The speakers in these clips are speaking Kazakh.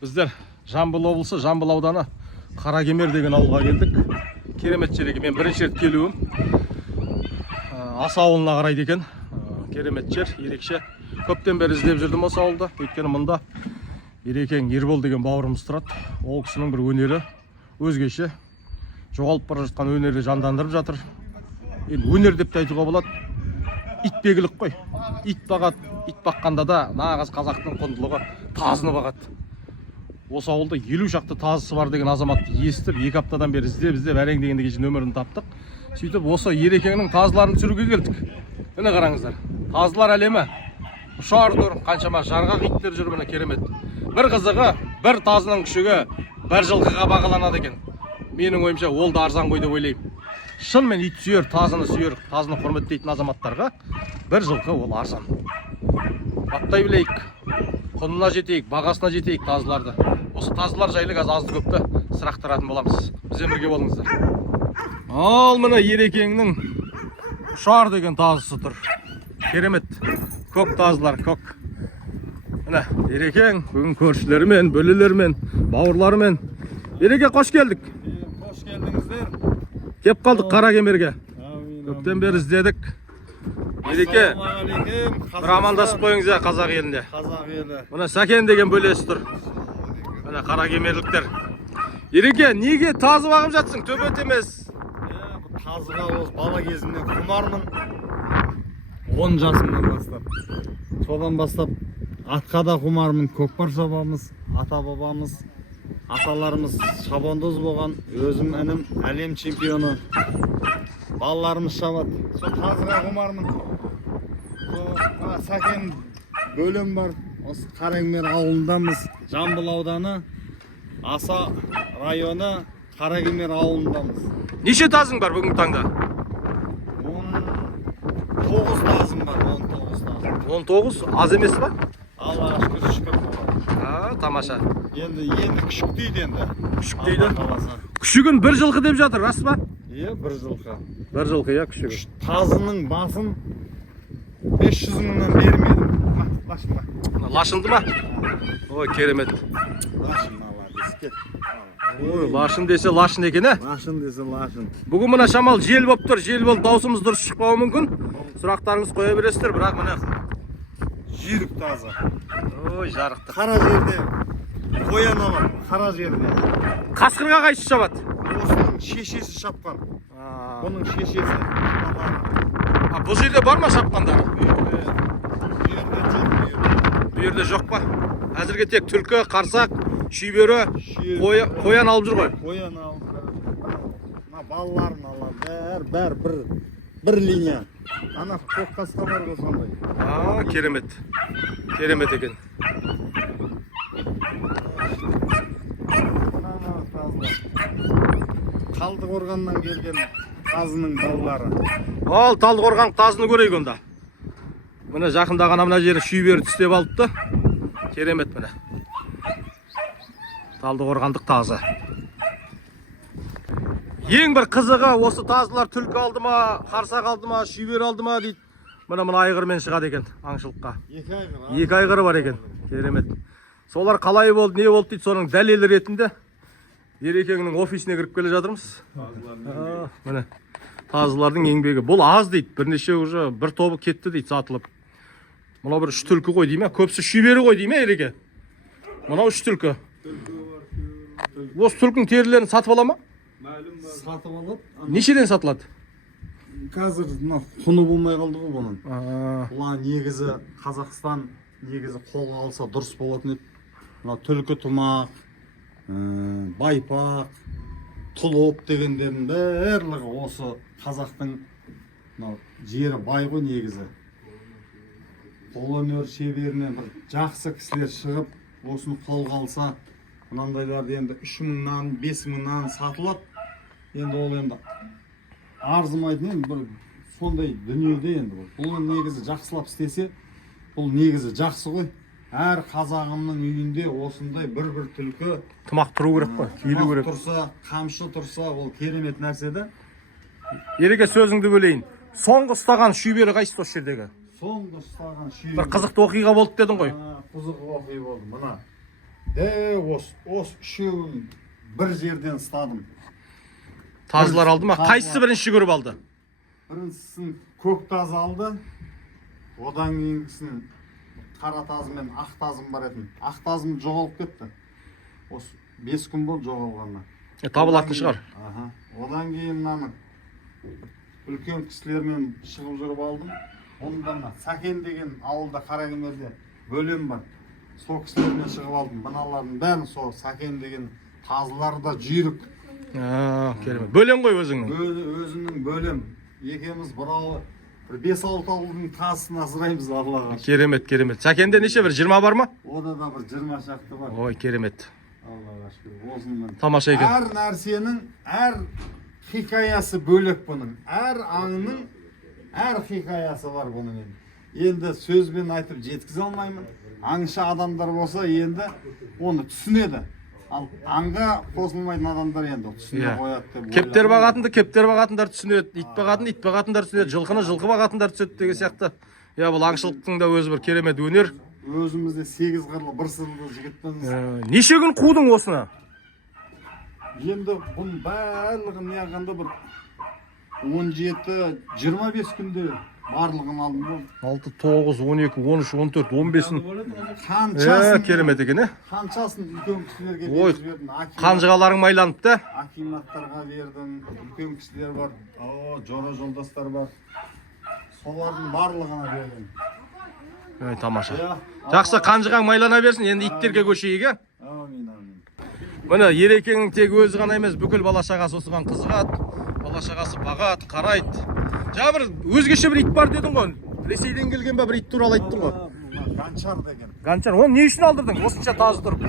Біздер Жамбыл облысы, Жамбыл ауданы Қаракемер деген ауылға келдік. Керемет жер екен. Мен бірінші рет келуім. Аса ауылына қарайды екен. Керемет жер, ерекше. Көптен бері іздеп жүрдім осы ауылда. Өйткені мұнда Ерекең Ербол деген бауырымыз тұрады. Ол кісінің бір өнері өзгеше. Жоғалып бара жатқан өнерді жандандырып жатыр. Енді өнер деп айтуға болады. Итбегілік қой. Ит бағат, ит баққанда да нағыз қазақтың құндылығы тазыны бағат. Осы ауылда 50 шақты тазысы бар деген азаматты естіп, 2 аптадан бері іздеп әрең дегенде кеше нөмірін таптық. Сөйтіп осы Ерекеңнің тазыларын түсіруге келдік. Міне қараңыздар. Тазылар әлемі. Ұшар тұр, қаншама жарғақ иттер жүр, міне керемет. Бір қызығы, бір тазының күшігі бір жылқыға бағаланады екен. Менің ойымша ол да арзан ғой деп ойлаймын. Шынымен ит сүйер, тазыны сүйер, тазыны құрметтейтін азаматтарға бір жылқы ол арзан. Баптай білейік, құнына жетейік, бағасына жетейік тазыларды. Осы тазылар жайлы қазір азды көпті сұрақтыратын боламыз. Бізбен бірге болыңыздар. Ал міне Ерекеңнің ұшар деген тазысы тұр. Керемет. Көк тазылар, көк. Міне Ерекең бүгін көршілерімен, бөлелерімен, бауырларымен. Ереке, қош келдік. Қош келдіңіздер. Кеп қалдық Қаракемерге. Көптен бері іздедік. Ереке, бір амандасып қойыңыз қазақ елінде. Қазақ елі. Мына Сәкен деген бөлесі тұр. Міне Қаракемерліктер. Ереке, неге тазы бағып жатсың? Төбет емес. Тазыға осы бала кезімнен құмармын. 10 жасымнан бастап. Содан бастап атқа да құмармын. Көкпар шабамыз, ата бабамыз, аталарымыз шабандоз болған. Өзім інім әлем чемпионы. Балаларымыз шабады. Сол тазыға құмармын. Сәкен бөлім бар. Осы Қаракемер ауылындамыз. Жамбыл ауданы, Аса районы, Қаракемер ауылындамыз. Неше тазың бар бүгінгі таңда? 19 тазым бар, 19 тазым. 19, аз емес па? Аллаға шүкір болады. Тамаша. Енді күшік дейді енді. Күшік дейді? Күшігін бір жылқы деп жатыр, рас па? Бір жылқы. Бір жылқы, күшігі. Тазының басын 500 мыңнан бермедім. Лашын ба? Лашынды ма? Ой, керемет. Лашын ала, бескет. Ой, лашын десе лашын екен, ә? Лашын десе лашын. Бүгін мына шамал жел болып тұр, жел болып даусымыз дұрыс шықпауы мүмкін. Сұрақтарыңыз қоя бересіздер, бірақ міне Жүйрік тазы. Ой, жарықты. Қара жерде қоян алам, қара жерде. Қасқырға қайсы шабады? Осының шешесі шапқан. Бұның шешесі. Бұл жерде бар ма шапқандар? Bu жерде жоқ па? Әзірге тек түлкі, қарсақ, шүйбері, қоян алып жүр ғой. Қоян алып. Балаларын алады. Бір линия. Ана көк қасқа бар ғой сондай. Керемет. Керемет екен. Талдықорғаннан келген тазының балалары. Ал Талдықорған тазыны көрейік онда. Міне жақындаған мына жері шүйбері тістеп алыпты. Керемет міне. Талдықорғандық тазы. Ең бір қызығы осы тазылар түлкі алды ма, қарсақ алды ма, шүйбері алды ма дейді. Мына айғырмен шығады екен аңшылыққа. 2 айғыры бар екен. Керемет. Солар қалай болды, не болды дейді, соның дәлелі ретінде Ерекеңнің офисіне кіріп келе жатырмыз. Міне тазылардың еңбегі. Бұл аз дейді. Бірнеше уже бір тобы кетті дейді, сатылып. Мынау бір 3 түлкі қой дейме, көпсі шүйбері қой дейме Ереке. Мынау 3 түлкі. Осы түлкінің терілерін сатып ала ма? Сатып алады. Нешеден сатылады? Қазір құны болмай қалды ғой бұның. Бұлар негізі Қазақстан негізі қолға алса дұрыс болатын еді. Мына түлкі тумақ, байпақ, тұлып дегендердің барлығы осы қазақтың жері бай ғой негізі. Қолөнер шеберінен бір жақсы кісілер шығып, осыны қолға алса, мынандайларды енді 3 мыңнан, 5 мыңнан сатылады. Енді ол енді арзымайтын енді бір сондай дүниеде енді бұл негізі жақсылап істесе, бұл негізі жақсы ғой. Әр қазағымның үйінде осындай бір түлкі тымақ тұру керек қой, киілу керек. Тұрса, қамшы тұрса, ол керемет нәрсе де. Ереке, сөзіңді бөлейін. Соңғы ұстаған шүйбері қайсы осы жердегі? Соңғы ұстаған шүйбері. Бір қызықты оқиға болды дедің ғой. Қызық оқиға болды. Мына Осы үшеуін бір жерден ұстадым. Тазылар алды ма? Тазылар. Қайсысы бірінші көріп алды? Біріншісін көк таз алды. Одан кейінгісін қара тазы мен ақ тазым бар еді. Ақ тазым жоғалып кетті. Осы 5 күн болды жоғалғанына. Табылатын шығар. Одан кейін мынаны үлкен кісілермен шығып жүріп алдым. Онда мына Сәкен деген ауылда Қаракемерде бөлем бар. Сол кісілермен шығып алдым. Мыналардың бәрін сол Сәкен деген тазылары да жүйрік. Керемет. Бөлем ғой өзіңнің. Өзінің бөлем. Екеуміз бір 5-6 ауылдың тазысына асыраймыз Аллаға. Керемет, керемет. Сәкенде неше бір 20 бар ма? Ода да бір 20 шақты бар. Ой, керемет. Аллаға шүкір. Осының Тамаша екен. әр нәрсенің әр хикаясы бөлек бұның. Әр аңның әр хикаясы бар бұның. Енді сөзбен айтып жеткізе алмаймын. Аңшы адамдар болса енді оны түсінеді. Ал аңға қосылмайтын адамдар енді түсіне қояды деп. Кептер бағатындар түсінеді, ит бағатындар түсінеді, жылқыны жылқы бағатындар түсінеді деген сияқты. Бұл аңшылықтың да өзі бір керемет өнер. Өзімізде 8 қырлы бір сырлы жігітпіз. Неше күн қудың осыны? Енді бұның барлығын неғанда бір 17-25 күнде барлығын алдым болды. 6, 9, 12, 13, 14, 15-ін. Қаншасын керемет екен, қаншасын үлкен кісілерге Ой, беріп жібердім. қанжығаларың майланыпты. Акиматтарға бердім. Үлкен кісілер бар. Жора жолдастар бар. Солардың барлығына бердім. Тамаша. Жақсы, қанжығаң майлана берсін, енді иттерге көшейік, е? Амин. Міне, Ерекеңнің тек өзі ғана емес, бүкіл бала-шағасы осыған қызығады. Бала-шағасы бағады, қарайды. Жаңа бір өзгеше бір ит бар дедің ғой. Ресейден келген бір ит туралы айттың ғой. Ганчар деген. Ганчар, оны не үшін алдырдың? Осынша тазы тұрып.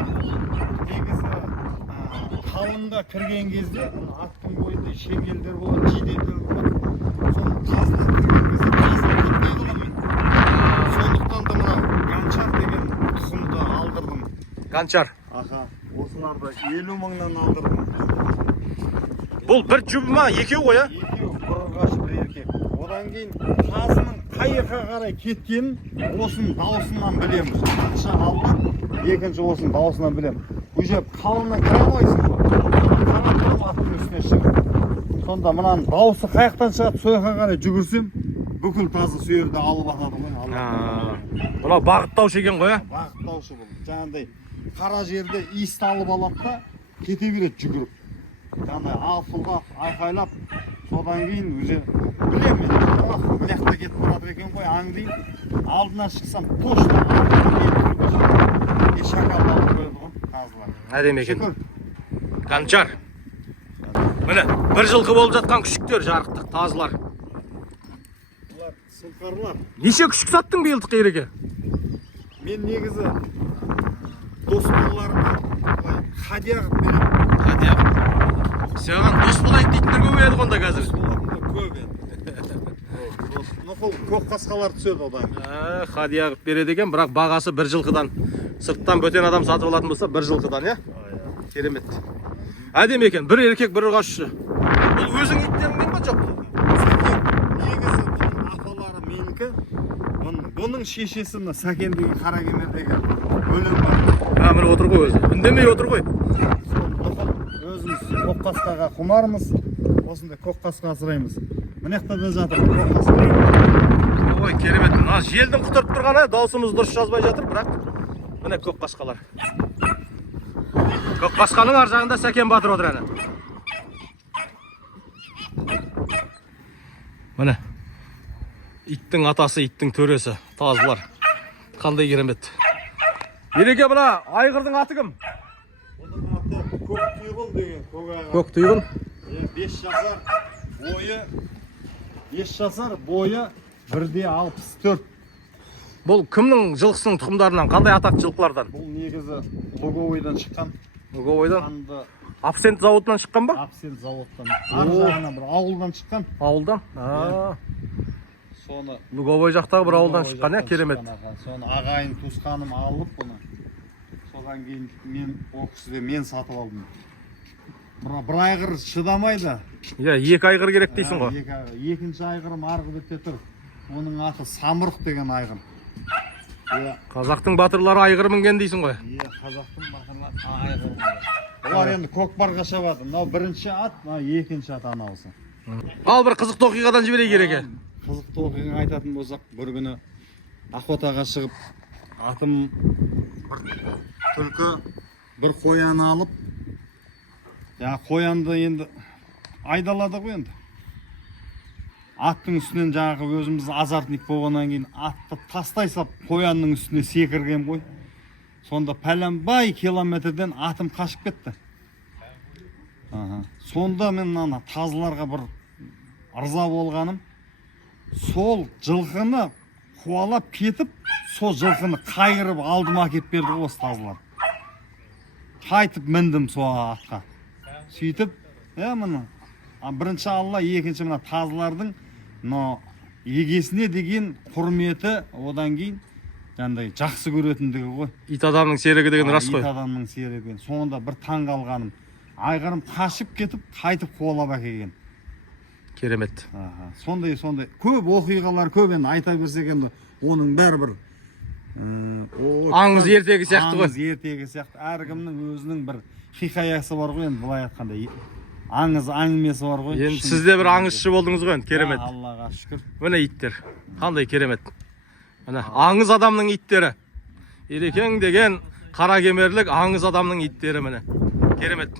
Негізі қалыңға кірген кезде аттың бойында шеңгелдер болады, жиделдер болады. Соны тазылап кірген кезде тазылап кетпейді ғой. Сондықтан да мына ганчар деген тұқымды алдырдым. Ганчар. Осыларды 50 мыңнан алдырдым. Бұл бір жұбы ма? Екеу ғой, Екеу, бір ұрғаш, бір еркек. Одан кейін тазының қай жаққа қарай кеткенін осының даусынан білеміз. Бірінші алған, екінші осының даусынан білемін. Уже қалына кіре алмайсың ғой. Қарап тұрып аттың үстіне шығып. Сонда мынаның даусы қаяқтан шығады, сол жаққа қарай жүгірсем, бүкіл тазы сүйерді алып атады ғой. Бұна бағыттаушы екен ғой, Бағыттаушы бұл. Жаңағыдай қара жерде иісті алып алады да кете береді жүгіріп. Жаңағыдай алсылдап, айқайлап, содан кейін уже білемін мен. Мына жақта кетіп барады екен ғой, аңдайын. Алдына шықсам точно шакалды алып қояды ғой тазылар. Әдемі екен. Ганчар. Міне, бір жылқы болып жатқан күшіктер жарықтық тазылар. Бұлар сұңқарлар. Неше күшік саттың биылдық Ереке? Мен негізі дос балаларымды хадия қылып беремін. Хадия қылып? Саған дос болайық дейтіндер көбейеді қонда қазір. Көп еді. Нұқыл көк қасқалар түседі одан. Хадия қылып береді екен, бірақ бағасы бір жылқыдан. Сырттан бөтен адам сатып алатын болса бір жылқыдан, Керемет. Әдемі екен, бір еркек, бір ұрғашшы. Бұл өзің иттерің ме жоқ? Негізі бұның аталары менікі. Бұның шешесі мына Сәкен деген Қаракемердегі бөлем бар. Міне отыр ғой өзі. Үндемей отыр ғой. Өзіміз көкқасқаға құмармыз. Осындай көкқасқа асыраймыз. Мына жақта да жатыр көкқасқа. Ой, керемет. Желдің құтырып тұрғаны, даусымыз дұрыс жазбай жатыр, бірақ міне көкқасқалар. Көкқасқаның ар жағында Сәкен батыр отыр әні. Міне. Иттің атасы, иттің төресі, тазылар. Қандай керемет. Ереке, бұна айғырдың аты кім? Оның аты Көктұйғын деген көк айғыр. Көктұйғын. 5 жасар, бойы 5 жасар, бойы 1,64. Бұл кімнің жылқысының тұқымдарынан, қандай атақты жылқылардан? Бұл негізі Луговойдан шыққан. Луговойдан? Абсент зауытынан шыққан ба? Абсент зауыттан. Ар жағынан бір ауылдан шыққан. Ауылдан? Соны Луговой жақтағы бір ауылдан шыққан, керемет. Соны ағайын туысқаным алып бұны. Содан кейін мен мен сатып алдым. Бір айғыр шыдамайды. Екі айғыр керек дейсің ғой. Екінші айғырым арғы бетте тұр. Оның аты Самұрық деген айғыр. Иә, Қазақтың батырлары айғыр мінген дейсің ғой. иә, қазақтың батырлары айғыр. Олар енді көкпарға шабады. Мынау бірінші ат, мынау екінші ат анаусы. Ал бір қызықты оқиғадан жіберейік ереке. Қызықты оқиға айтатын болсақ, бір күні охотаға шығып, атым түлкі бір қоян алып, қоянды енді айдалады ғой енді. Аттың үстінен жаңағы өзіміз азартник болғаннан кейін атты тастай сап қоянның үстіне секірген ғой. Сонда пәленбай километрден атым қашып кетті. Сонда мен ана тазыларға бір ырза болғаным, сол жылқыны қуалап кетіп, сол жылқыны қайырып алдыма әкеп берді ғой осы тазылар. Қайтып міндім сол атқа. Сөйтіп, мына бірінші Алла, екінші мына тазылардың егесіне деген құрметі, одан кейін жаңағыдай жақсы көретіндігі ғой. Ит адамның серігі деген рас қой. Ит адамның серігі. Сонда бір таң қалғаным, айғырым қашып кетіп, қайтып қуалап әкелген. Керемет. Сондай көп оқиғалар көп енді айта берсек енді оның бәрі бір аңыз ертегі сияқты ғой. Аңыз ертегі сияқты. Әркімнің өзінің бір хикаясы бар ғой енді, былай айтқанда аңыз әңгімесі бар ғой. Енді сіз де бір аңызшы болдыңыз ғой енді, керемет. Аллаға шүкір. Міне иттер. Қандай керемет. Міне аңыз адамның иттері. Ерекең деген қара кемерлік аңыз адамның иттері міне. Керемет.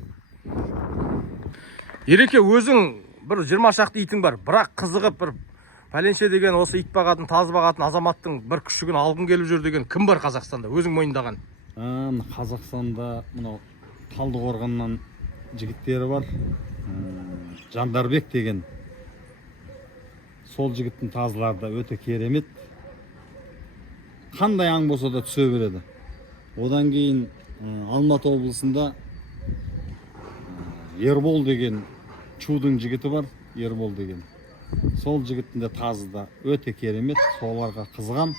Ереке, өзің бір 20 шақты итің бар, бірақ қызығып бір пәленше деген осы ит бағатын, таз бағатын азаматтың бір күшігін алғың келіп жүр деген кім бар Қазақстанда, өзің мойындаған? Қазақстанда мынау Талдықорғаннан жігіттері бар. Жандарбек деген. Сол жігіттің тазылары да өте керемет. Қандай аң болса да түсе береді. Одан кейін Алматы облысында Ербол деген Чудың жігіті бар, Ербол деген. Сол жігіттің де тазы да өте керемет, соларға қызығам.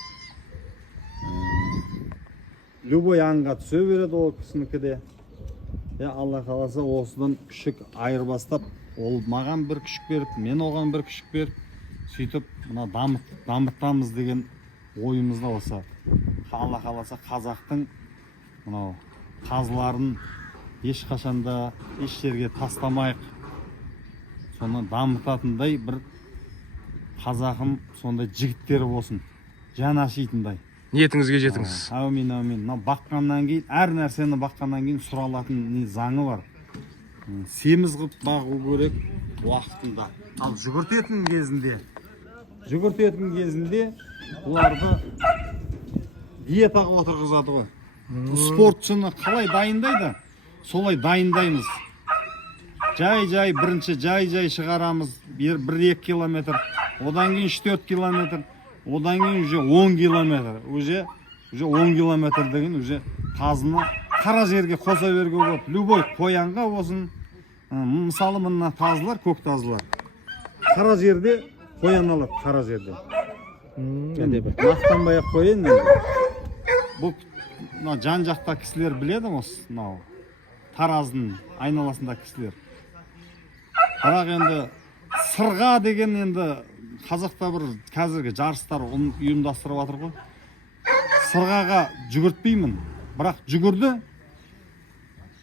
Любой аңға түсе береді ол кісінікі де. Алла қаласа осыдан күшік айырбастап, ол маған бір күшік беріп, мен оған бір күшік беріп, сөйтіп мына дамытамыз деген ойымызда осы. Алла қаласа қазақтың мынау тазыларын ешқашанда еш жерге тастамайық. Соны дамытатындай бір қазағым сондай жігіттері болсын, жан ашитындай. Ниетіңізге жетіңіз. Әумин, әумин. Баққаннан кейін, әр нәрсені баққаннан кейін сұралатын заңы бар. Семіз қып бағу керек уақытында. Ал жүгіртетін кезінде оларды диетаға отырғызады ғой. Спортшыны қалай дайындайды, солай дайындаймыз. Бірінші жай шығарамыз 1-2 километр, одан кейін 3-4 километр, одан кейін уже 10 километр. Уже 10 километр деген уже тазыны қара жерге қоса берге болады. Любой қоянға болсын, мысалы мына тазылар, көк тазылар. Қара жерде қоян алады, қара жерде. Мақтанбай ақ қояйын енді. Бұл жан жақта кісілер біледі осы, Тараздың айналасында кісілер. Бірақ енді сырға деген енді қазақта бір қазіргі жарыстар ұйымдастырып жатыр ғой. Сырғаға жүгіртпеймін, бірақ жүгірді.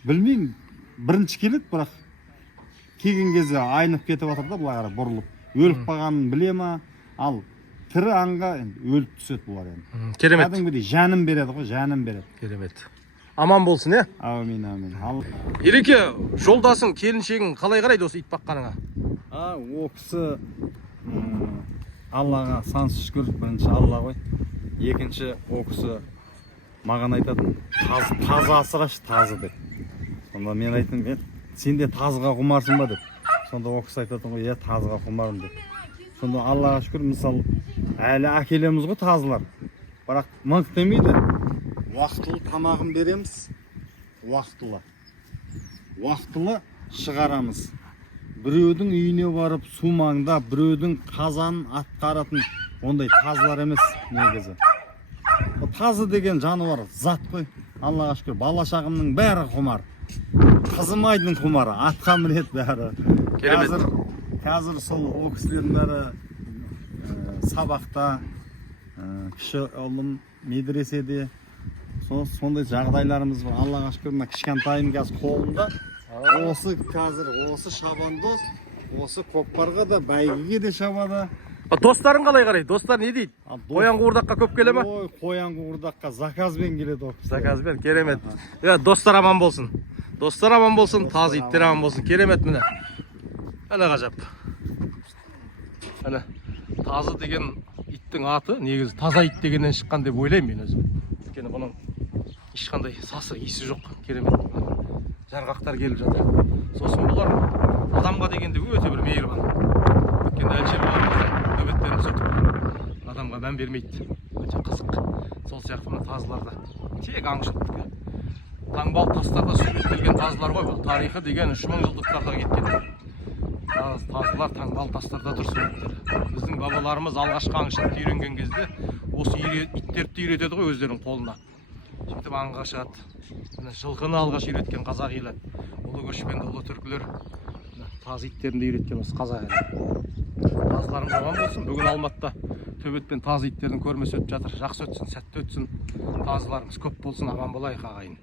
Білмеймін, бірінші келеді, бірақ келген кезде айнып кетіп жатыр да, бұлай қарап бұрылып. Өліп қалғанын біле ма? Ал тірі аңға өліп түседі бұлар енді. Керемет. Кәдімгідей жанын береді ғой, жанын береді. Керемет. Аман болсын, е? Әумин, әумин. Ереке, жолдасың, келіншегің қалай қарайды осы ит баққаныңа? О кісі Аллаға сансыз шүкір, бірінші Алла ғой. Екінші о кісі маған айтатын, тазы асырашы, тазы деп. Сонда мен айттым, сен де тазыға құмарсың ба деп. Сонда о кісі айтатын ғой, тазыға құмарым деп. Сонда Аллаға шүкір, мысалы, әлі әкелеміз ғой тазылар. Бірақ мыңқ демейді. Уақытылы тамағын береміз, уақытылы шығарамыз. Біреудің үйіне барып сумаңда, біреудің қазанын атқаратын ондай тазылар емес негізі. Тазы деген жануар зат қой. Аллаға шүкір, бала шағымның бәрі құмар. Қызым айдың құмары, атқа мінеді бәрі. Қазір сол о кісілердің бәрі сабақта, кіші ұлым медреседе сондай жағдайларымыз бар. Аллаға шүкір, мына кішкентайым қазір қолымда. Осы қазір осы шабандоз, осы көкпарға да бәйгеге де шабады. Достарың қалай қарайды? Достар не дейді? Қоян қуырдаққа көп келе ме? Ой, қоян қуырдаққа заказбен келеді ол. Заказбен, керемет. Достар аман болсын. Достар аман болсын, тазы иттер аман болсын. Керемет міне. Әне ғажап. Әне тазы деген иттің аты негізі таза ит дегеннен шыққан деп ойлаймын мен өзім. Өйткені бұның ешқандай сасы, иісі жоқ. Керемет. Жарғақтар келіп жатыр. Сосын бұлар адамға дегенде өте бір мейірбан. Өйткені әлшер баламыздың төбеттерін сүртіп адамға мән бермейді. Өте қызық. Сол сияқты мына тазыларда тек аңшылықтікі. Таңбал тастарда сүреттелген тазылар ғой бұл. Тарихы деген 3000 жылдықтарда кеткен. Тазылар таңбал тастарда тұрсын. Біздің бабаларымыз алғашқы аңшылықты үйренген кезде осы иттерді үйретеді ғой өздерінің қолына. Сөйтіп аңға шығады. Жылқыны алғаш үйреткен қазақ елі. Ұлы көшпенді ұлы түркілер тазы иттерін де үйреткен осы қазақ елі. Тазыларымыз аман болсын. Бүгін Алматыда төбетпен тазы иттердің көрмесі өтіп жатыр. Жақсы өтсін, сәтті өтсін. Тазыларымыз көп болсын, аман болайық ағайын.